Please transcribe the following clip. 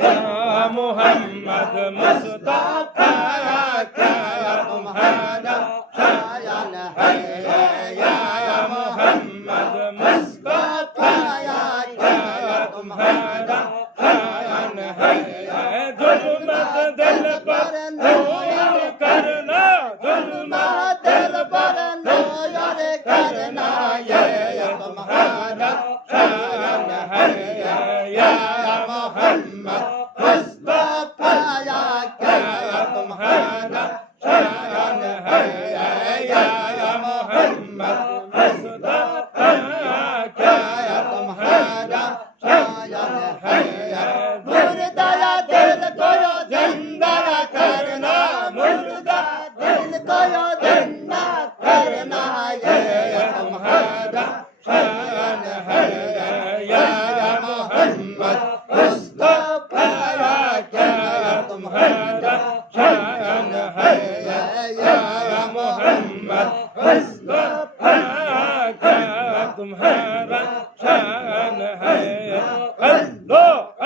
یا محمد مصطفی کیا تمہارا شایان ہے یا محمد مصطفی کیا تمہارا شایان ہے ظلمت دل پر نور کرنا ظلمت دل پر نور کرنا یہ تمہارا شایان ہے یا محمد مصطفی کیا تمہارا شایان ہے یا محمد مصطفی کیا تمہارا شایان ہے مردہ دل کو زندہ کرنا مردہ دل کو زندہ کرنا یہ تمہارا شایان ہے یا محمد مصطفی کیا تمہارا شایان ہے یا محمد مصطفی کیا تمہارا شایان ہے اللہ